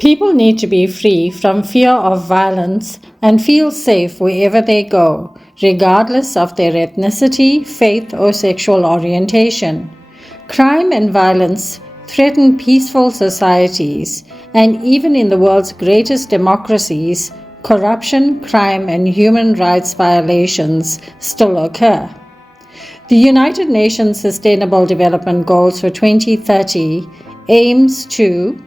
People need to be free from fear of violence and feel safe wherever they go, regardless of their ethnicity, faith, or sexual orientation. Crime and violence threaten peaceful societies, and even in the world's greatest democracies, corruption, crime, and human rights violations still occur. The United Nations Sustainable Development Goals for 2030 aims to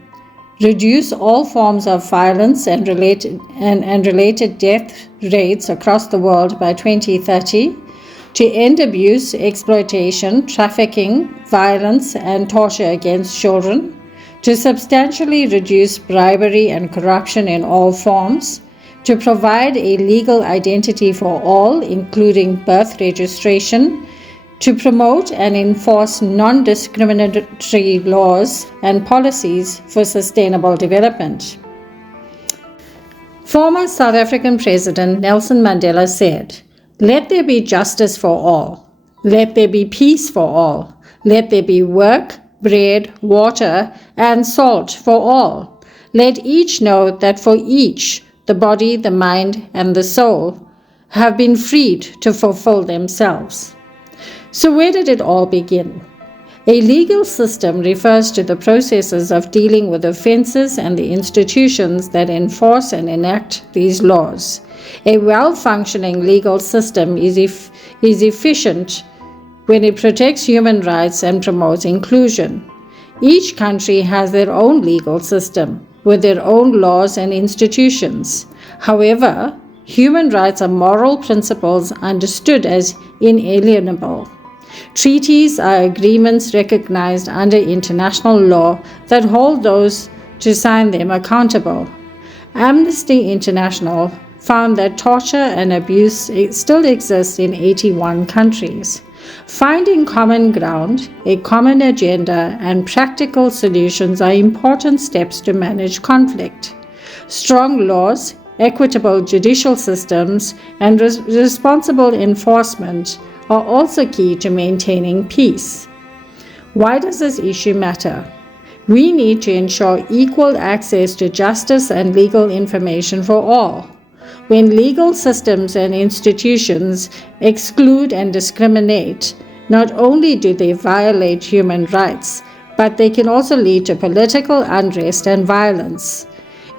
reduce all forms of violence and related death rates across the world by 2030, to end abuse, exploitation, trafficking, violence, and torture against children, to substantially reduce bribery and corruption in all forms, to provide a legal identity for all, including birth registration, to promote and enforce non-discriminatory laws and policies for sustainable development. Former South African President Nelson Mandela said, "Let there be justice for all. Let there be peace for all. Let there be work, bread, water, and salt for all. Let each know that for each, the body, the mind, and the soul have been freed to fulfill themselves." So where did it all begin? A legal system refers to the processes of dealing with offenses and the institutions that enforce and enact these laws. A well-functioning legal system is efficient when it protects human rights and promotes inclusion. Each country has their own legal system with their own laws and institutions. However, human rights are moral principles understood as inalienable. Treaties are agreements recognized under international law that hold those to sign them accountable. Amnesty International found that torture and abuse still exists in 81 countries. Finding common ground, a common agenda, and practical solutions are important steps to manage conflict. Strong laws, equitable judicial systems, and responsible enforcement are also key to maintaining peace. Why does this issue matter? We need to ensure equal access to justice and legal information for all. When legal systems and institutions exclude and discriminate, not only do they violate human rights, but they can also lead to political unrest and violence.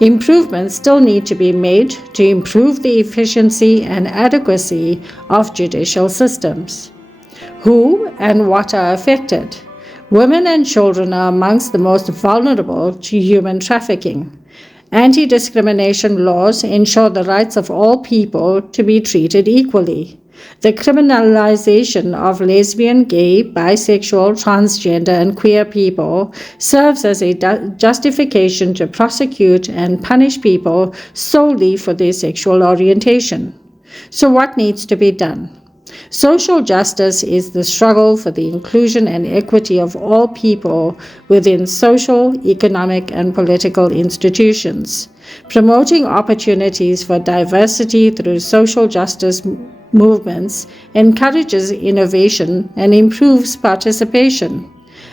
Improvements still need to be made to improve the efficiency and adequacy of judicial systems. Who and what are affected? Women and children are amongst the most vulnerable to human trafficking. Anti-discrimination laws ensure the rights of all people to be treated equally. The criminalization of lesbian, gay, bisexual, transgender, and queer people serves as a justification to prosecute and punish people solely for their sexual orientation. So what needs to be done? Social justice is the struggle for the inclusion and equity of all people within social, economic, and political institutions. Promoting opportunities for diversity through social justice movements encourages innovation and improves participation.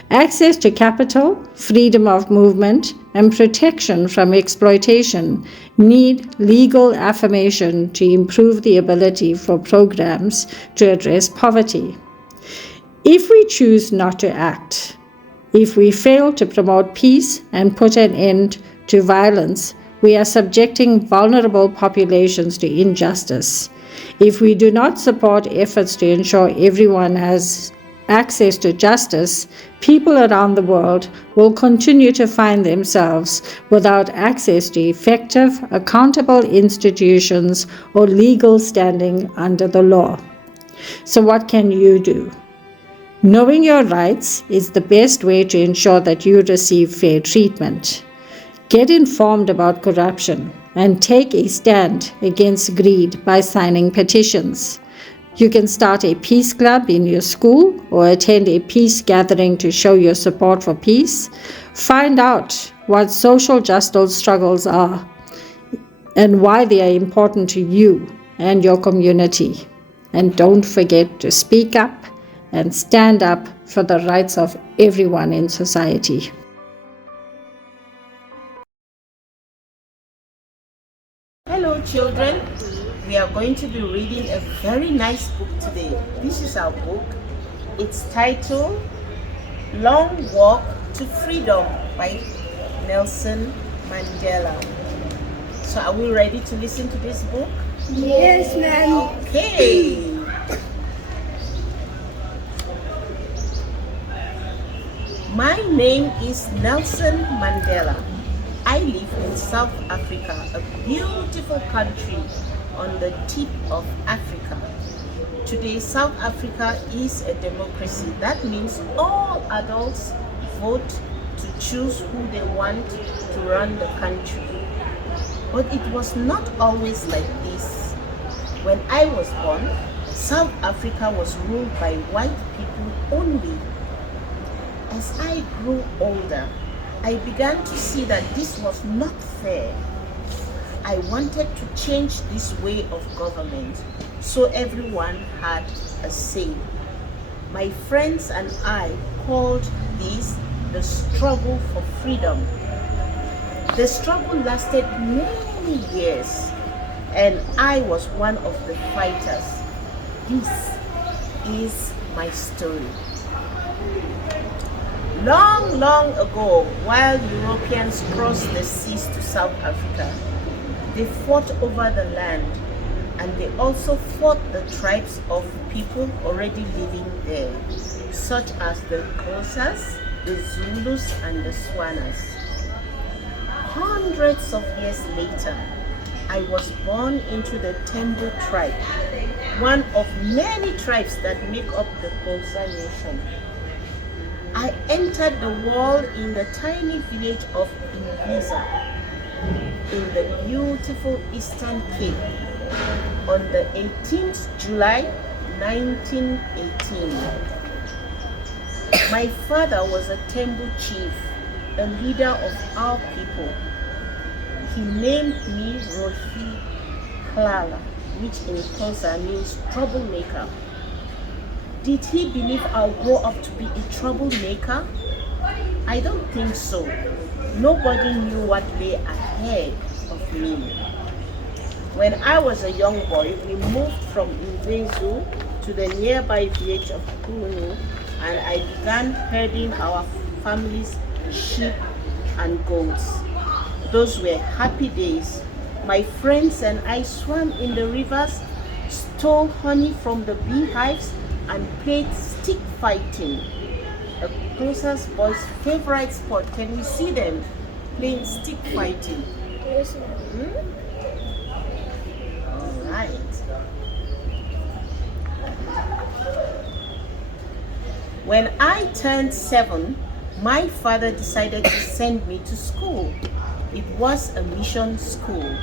Access to capital, freedom of movement, and protection from exploitation need legal affirmation to improve the ability for programs to address poverty. If we choose not to act, if we fail to promote peace and put an end to violence, we are subjecting vulnerable populations to injustice. If we do not support efforts to ensure everyone has access to justice, people around the world will continue to find themselves without access to effective, accountable institutions or legal standing under the law. So what can you do? Knowing your rights is the best way to ensure that you receive fair treatment. Get informed about corruption and take a stand against greed by signing petitions. You can start a peace club in your school or attend a peace gathering to show your support for peace. Find out what social justice struggles are and why they are important to you and your community. And don't forget to speak up and stand up for the rights of everyone in society. we are going to be reading a very nice book today. This is our book. It's titled Long Walk to Freedom by Nelson Mandela. So are we ready to listen to this book? Yes, ma'am. Okay. My name is Nelson Mandela. I live in South Africa, a beautiful country on the tip of Africa. Today, South Africa is a democracy. That means all adults vote to choose who they want to run the country. But it was not always like this. When I was born, South Africa was ruled by white people only. As I grew older, I began to see that this was not fair. I wanted to change this way of government so everyone had a say. My friends and I called this the struggle for freedom. The struggle lasted many years, and I was one of the fighters. This is my story. Long, long ago, while Europeans crossed the seas to South Africa, they fought over the land, and they also fought the tribes of people already living there, such as the Xhosas, the Zulus, and the Swanas. Hundreds of years later, I was born into the Tembu tribe, one of many tribes that make up the Xhosa nation. I entered the world in the tiny village of Ibiza in the beautiful Eastern Cape on the 18th July 1918. My father was a Tembu chief, a leader of our people. He named me Rohi Clara, which in Xhosa means troublemaker. Did he believe I'll grow up to be a troublemaker? I don't think so. Nobody knew what lay ahead of me. When I was a young boy, we moved from Mvezu to the nearby village of Kunu, and I began herding our family's sheep and goats. Those were happy days. My friends and I swam in the rivers, stole honey from the beehives, and played stick fighting. A Xhosa boy's favorite sport. Can we see them playing stick fighting? Yes, All right. When I turned 7, my father decided to send me to school. It was a mission school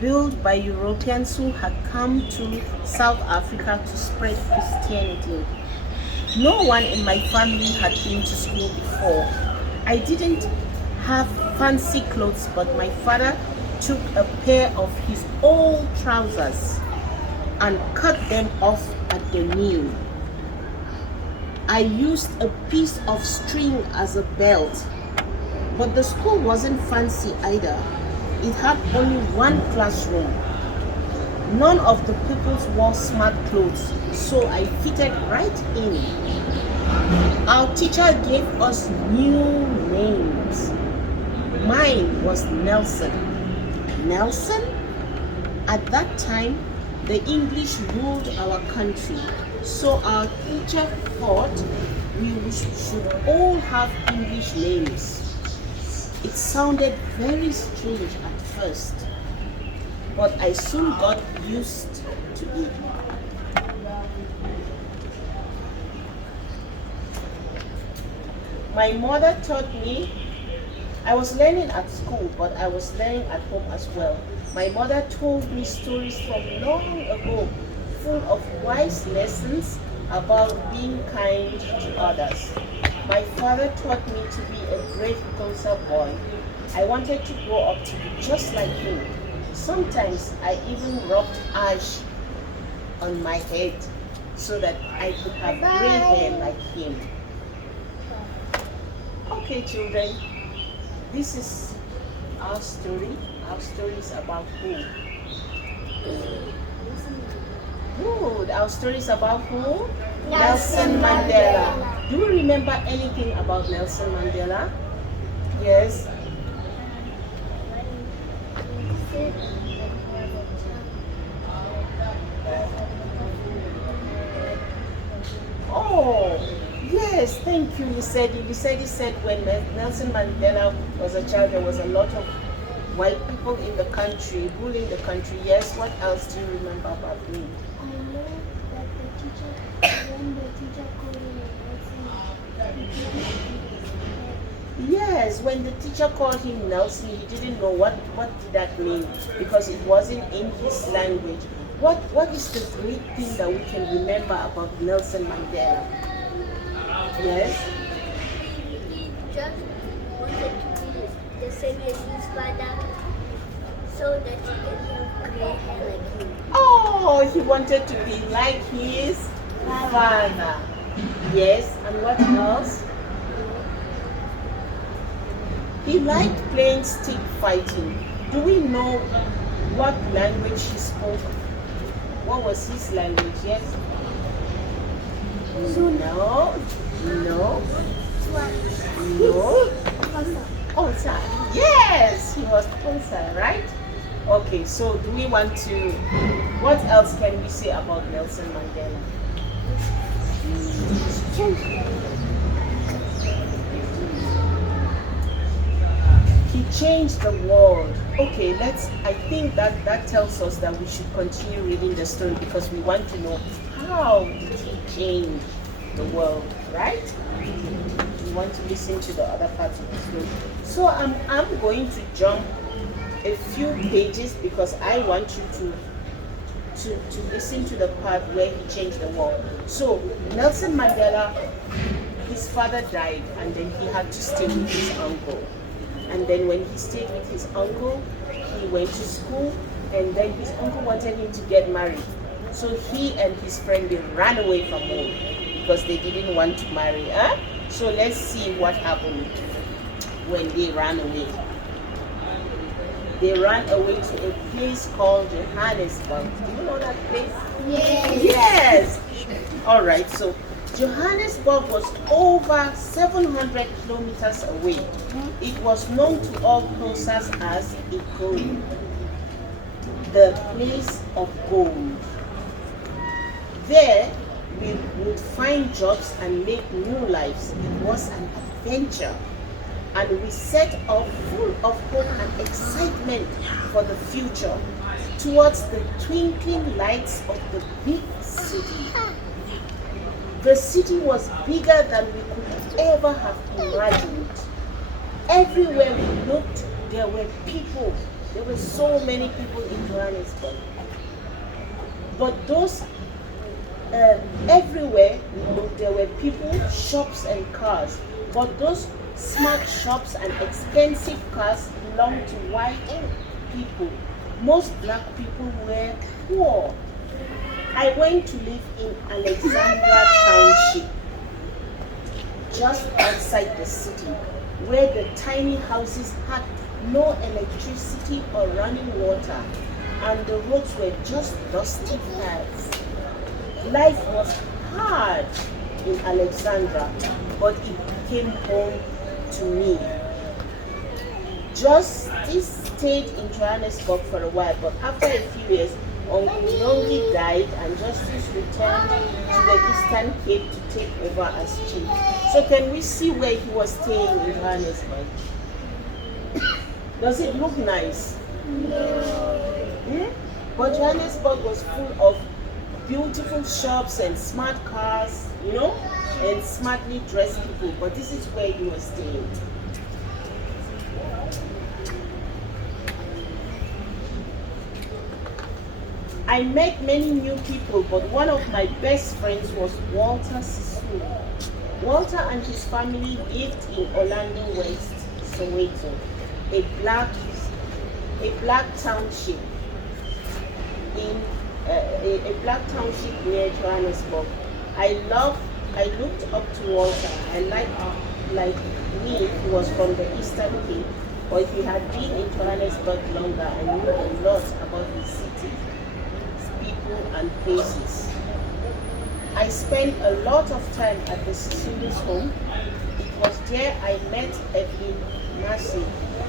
built by Europeans who had come to South Africa to spread Christianity. No one in my family had been to school before. I didn't have fancy clothes, but my father took a pair of his old trousers and cut them off at the knee. I used a piece of string as a belt, but the school wasn't fancy either. It had only one classroom. None of the pupils wore smart clothes, so I fitted right in. Our teacher gave us new names. Mine was Nelson. Nelson? At that time, the English ruled our country, so our teacher thought we should all have English names. It sounded very strange at first, but I soon got used to it. My mother taught me. I was learning at school, but I was learning at home as well. My mother told me stories from long ago, full of wise lessons about being kind to others. My father taught me to be a great Xhosa boy. I wanted to grow up to be just like him. Sometimes I even rubbed ash on my head so that I could have gray hair like him. Okay, children, this is our story. Our story is about who? good. Our story is about who? Nelson Mandela. Do you remember anything about Nelson Mandela? Yes. Oh, yes, thank you. You said when Nelson Mandela was a child, there was a lot of white people in the country, ruling the country. Yes, what else do you remember about me? I know that when the teacher called him Yes, when the teacher called him Nelson, he didn't know what did that mean because it wasn't in his language. What is the great thing that we can remember about Nelson Mandela? Yes? he just wanted to be the same as his father so that he can have gray hair like him. Oh, he wanted to be like his father. Yes, and what else? He liked playing stick fighting. Do we know what language he spoke? What was his language? Yes? No. No. No. Xhosa. Yes, he was Xhosa, right? Okay, so do we want to, what else can we say about Nelson Mandela? He changed the world. Okay, I think that tells us that we should continue reading the story because we want to know how did he change the world, right? We want to listen to the other parts of the story. So I'm going to jump a few pages because I want you to listen to the part where he changed the world. So Nelson Mandela, his father died and then he had to stay with his uncle. And then when he stayed with his uncle, he went to school and then his uncle wanted him to get married. So he and his friend, they ran away from home because they didn't want to marry. Huh? So let's see what happened when they ran away. They ran away to a place called Johannesburg. Do you know that place? Yes. Yes. All right, so Johannesburg was over 700 kilometers away. It was known to all Xhosas as Ikoli, the place of gold. There, we would find jobs and make new lives. It was an adventure. And we set off full of hope and excitement for the future towards the twinkling lights of the big city. The city was bigger than we could ever have imagined. Everywhere we looked, there were people. There were so many people in Johannesburg. But those, everywhere we looked, there were people, shops and cars. But those smart shops and expensive cars belonged to white people. Most black people were poor. I went to live in Alexandra Township, just outside the city, where the tiny houses had no electricity or running water, and the roads were just dusty paths. Life was hard in Alexandra, but it became home to me. Justice stayed in Johannesburg for a while, but after a few years, Uncle Yongi died and Justice returned to the Eastern Cape to take over as chief. So can we see where he was staying in Johannesburg? Does it look nice? But Johannesburg was full of beautiful shops and smart cars, you know, and smartly dressed people. But this is where he was staying. I met many new people, but one of my best friends was Walter Sisulu. Walter and his family lived in Orlando West, Soweto, a black township near Johannesburg. I looked up to Walter. Like me, he was from the Eastern Cape, but he had been in Johannesburg longer and knew a lot about the city, people and places. I spent a lot of time at the Sicilians' home. It was there I met Evelyn Massey,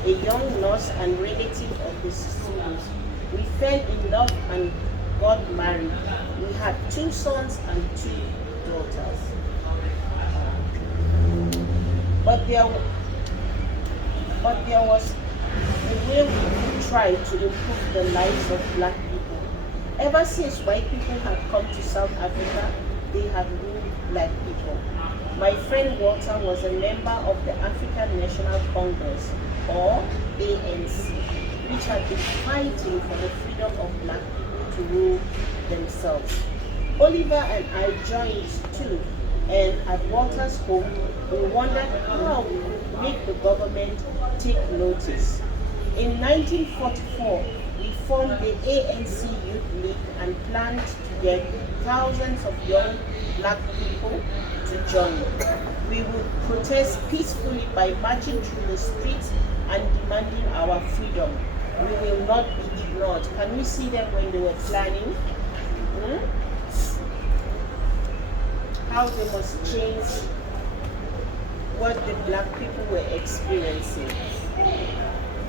a young nurse and relative of the Sicilians. We fell in love and got married. We had 2 sons and 2 daughters. But there was a way we could try to improve the lives of black people. Ever since white people had come to South Africa, they have ruled black people. My friend Walter was a member of the African National Congress, or ANC, which had been fighting for the freedom of black people to rule themselves. Oliver and I joined too, and at Walter's home, we wondered how we could make the government take notice. In 1944, we formed the ANC Youth League and planned to get thousands of young black people to join. We would protest peacefully by marching through the streets and demanding our freedom. We will not be ignored. Can we see them when they were planning? How they must change what the black people were experiencing.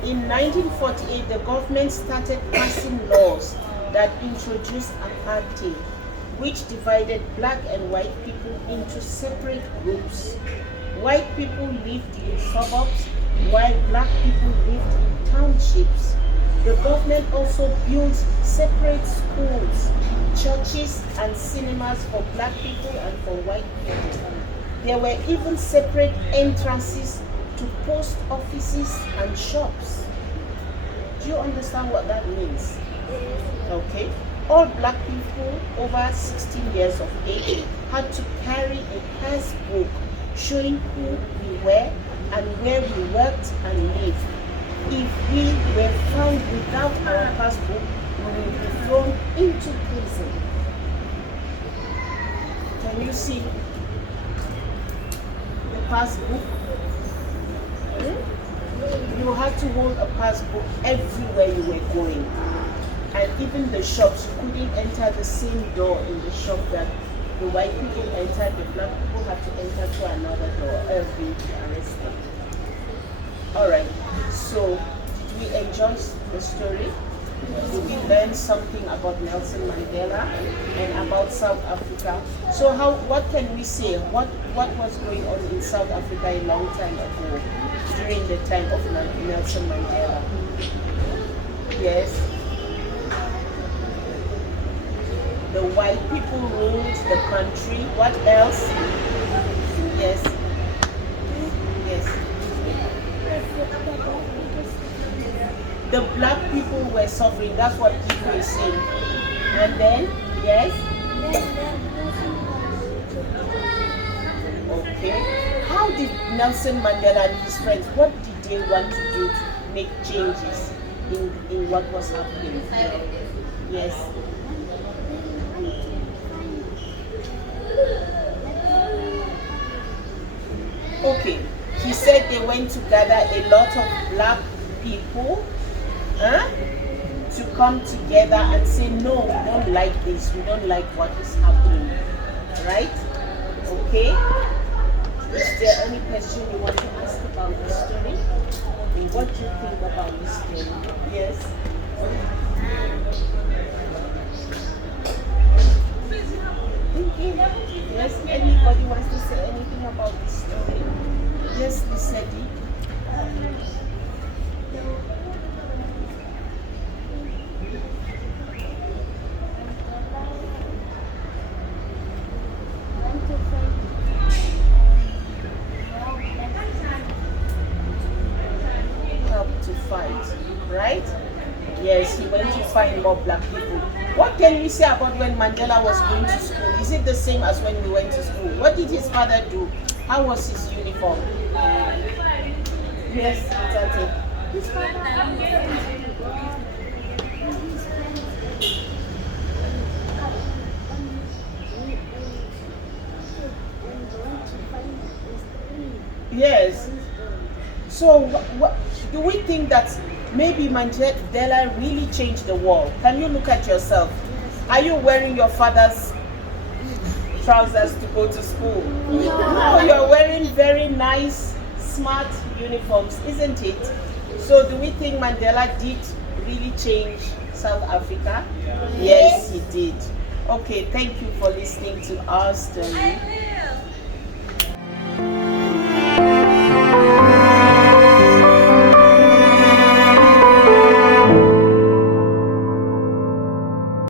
In 1948, the government started passing laws that introduced apartheid, which divided black and white people into separate groups. White people lived in suburbs, while black people lived in townships. The government also built separate schools, churches, and cinemas for black people and for white people. There were even separate entrances to post offices and shops. Do you understand what that means? Okay. All black people over 16 years of age had to carry a passbook showing who we were and where we worked and lived. If we were found without our passbook, we will be thrown into prison. Can you see the passbook? You had to hold a passbook everywhere you were going. And even the shops, you couldn't enter the same door in the shop that the white people entered. The black people had to enter to another door every arrested. Alright, so did we enjoy the story? Did we learn something about Nelson Mandela and about South Africa? So what can we say? What was going on in South Africa a long time ago during the time of Nelson Mandela? Yes. The white people ruled the country. What else? Yes. Yes. The black people were suffering. That's what people is saying. And then, yes? Okay. How did Nelson Mandela and his friends, what did they want to do to make changes in what was happening? Yes. Okay, he said they went to gather a lot of black people to come together and say, no, we don't like this, we don't like what is happening, right? Okay, is there any question you want to ask about the story? And what do you think about this story? Yes? Yes, anybody wants to say anything about this story? Yes, Lisette. Help to fight, right? Yes, he went to find more black people. What can we say about when Mandela was going to school? Is it the same as when we went to school? What did his father do? How was his uniform? Yes, Tante. His yes. So, what do we think that maybe Mandela really changed the world? Can you look at yourself? Are you wearing your father's trousers to go to school. No, you're wearing very nice, smart uniforms, isn't it? So do we think Mandela did really change South Africa? Yes, he did. Okay, thank you for listening to our story.